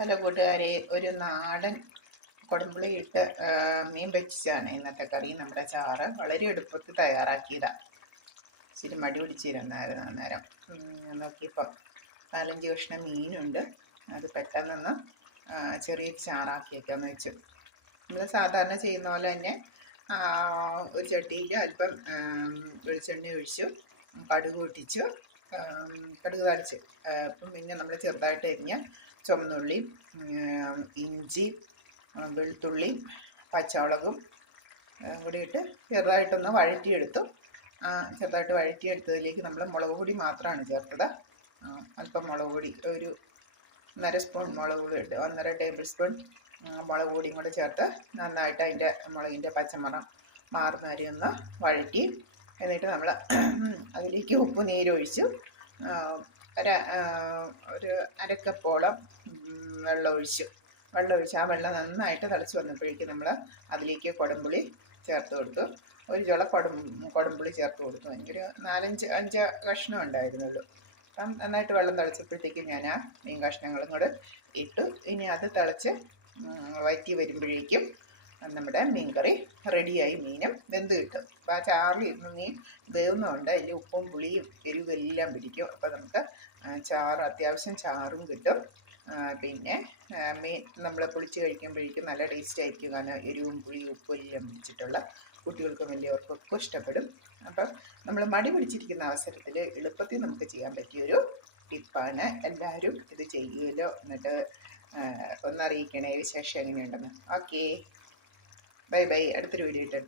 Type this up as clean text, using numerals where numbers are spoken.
Hello കൂട്ടുകാരെ, ഒരു നാടൻ കുടംപുളി ഇട്ട് മീൻ വെച്ചാണ് ഇന്നത്തെ കറി. നമ്മുടെ ചാറ് വളരെ എളുപ്പത്തിൽ തയ്യാറാക്കിയതാണ്. ഇച്ചിരി മടി പിടിച്ചിരുന്നായിരുന്നു അന്നേരം. നോക്കിയപ്പോൾ 4-5 കഷ്ണം മീനുണ്ട്. അത് പെട്ടെന്നൊന്ന് ചെറിയൊരു ചാറാക്കിയൊക്കെയെന്ന് വെച്ചു. നമ്മൾ സാധാരണ ചെയ്യുന്ന പോലെ തന്നെ ഒരു ചട്ടിയിൽ അല്പം വെളിച്ചെണ്ണ ഒഴിച്ചു, കടുക് പൊട്ടിച്ചു, കടുക് താളിച്ച്, അപ്പം പിന്നെ നമ്മൾ ചെറുതായിട്ട് എരിഞ്ഞ ചുവന്നുള്ളി, ഇഞ്ചി, വെളുത്തുള്ളി, പച്ചമുളകും കൂടി ഇട്ട് ചെറുതായിട്ടൊന്ന് വഴറ്റിയെടുത്തു. ചെറുതായിട്ട് വഴറ്റിയെടുത്തതിലേക്ക് നമ്മൾ മുളക് പൊടി മാത്രമാണ് ചേർത്തത്. അല്പം മുളക് പൊടി, ഒരു 1.5 സ്പൂൺ മുളക് പൊടി ഇട്ട് 1.5 ടേബിൾ സ്പൂൺ മുളക് പൊടിയും കൂടെ ചേർത്ത് നന്നായിട്ട് അതിൻ്റെ മുളകിൻ്റെ പച്ചമണം മാറുന്ന വരെ ഒന്ന് വഴറ്റി, എന്നിട്ട് നമ്മൾ അതിലേക്ക് ഉപ്പ് നീരൊഴിച്ചു ഒരു അരക്കപ്പോളം വെള്ളം ഒഴിച്ചു. ആ വെള്ളം നന്നായിട്ട് തിളച്ച് വന്നപ്പോഴേക്കും നമ്മൾ അതിലേക്ക് കുടംപുളി ചേർത്ത് കൊടുത്തു. ഒരു ചുള കുടംപുളി ചേർത്ത് കൊടുത്തു. എനിക്കൊരു 4-5 കഷ്ണം ഉണ്ടായിരുന്നുള്ളൂ. അപ്പം നന്നായിട്ട് വെള്ളം തിളച്ചപ്പോഴത്തേക്കും ഞാൻ ആ മീൻ കഷ്ണങ്ങളും കൂടെ ഇട്ടു. ഇനി അത് തിളച്ച് വറ്റി വരുമ്പോഴേക്കും നമ്മുടെ മീൻ കറി റെഡിയായി. മീനും വെന്ത് കിട്ടും. അപ്പോൾ ആ ചാറിൽ ഇരുന്ന് മീൻ വേവുന്നതുകൊണ്ട് അതിൽ ഉപ്പും പുളിയും എരിവും എല്ലാം പിടിക്കും. അപ്പോൾ നമുക്ക് ചാറ്, അത്യാവശ്യം ചാറും കിട്ടും. പിന്നെ മീൻ നമ്മൾ പൊളിച്ച് കഴിക്കുമ്പോഴേക്കും നല്ല ടേസ്റ്റ് ആയിരിക്കും. കാരണം എരിവും പുളിയും ഉപ്പും എല്ലാം പിടിച്ചിട്ടുള്ള കുട്ടികൾക്കും വലിയവർക്കൊക്കെ ഇഷ്ടപ്പെടും. അപ്പം നമ്മൾ മടി പിടിച്ചിരിക്കുന്ന അവസരത്തിൽ എളുപ്പത്തിൽ നമുക്ക് ചെയ്യാൻ പറ്റിയൊരു ടിപ്പാണ്. എല്ലാവരും ഇത് ചെയ്യുമല്ലോ. എന്നിട്ട് ഒന്നറിയിക്കണേ വിശേഷം എങ്ങനെയുണ്ടെന്ന്. Okay, bye bye. അടുത്തൊരു വീഡിയോ ഇട്ടെടുത്തു.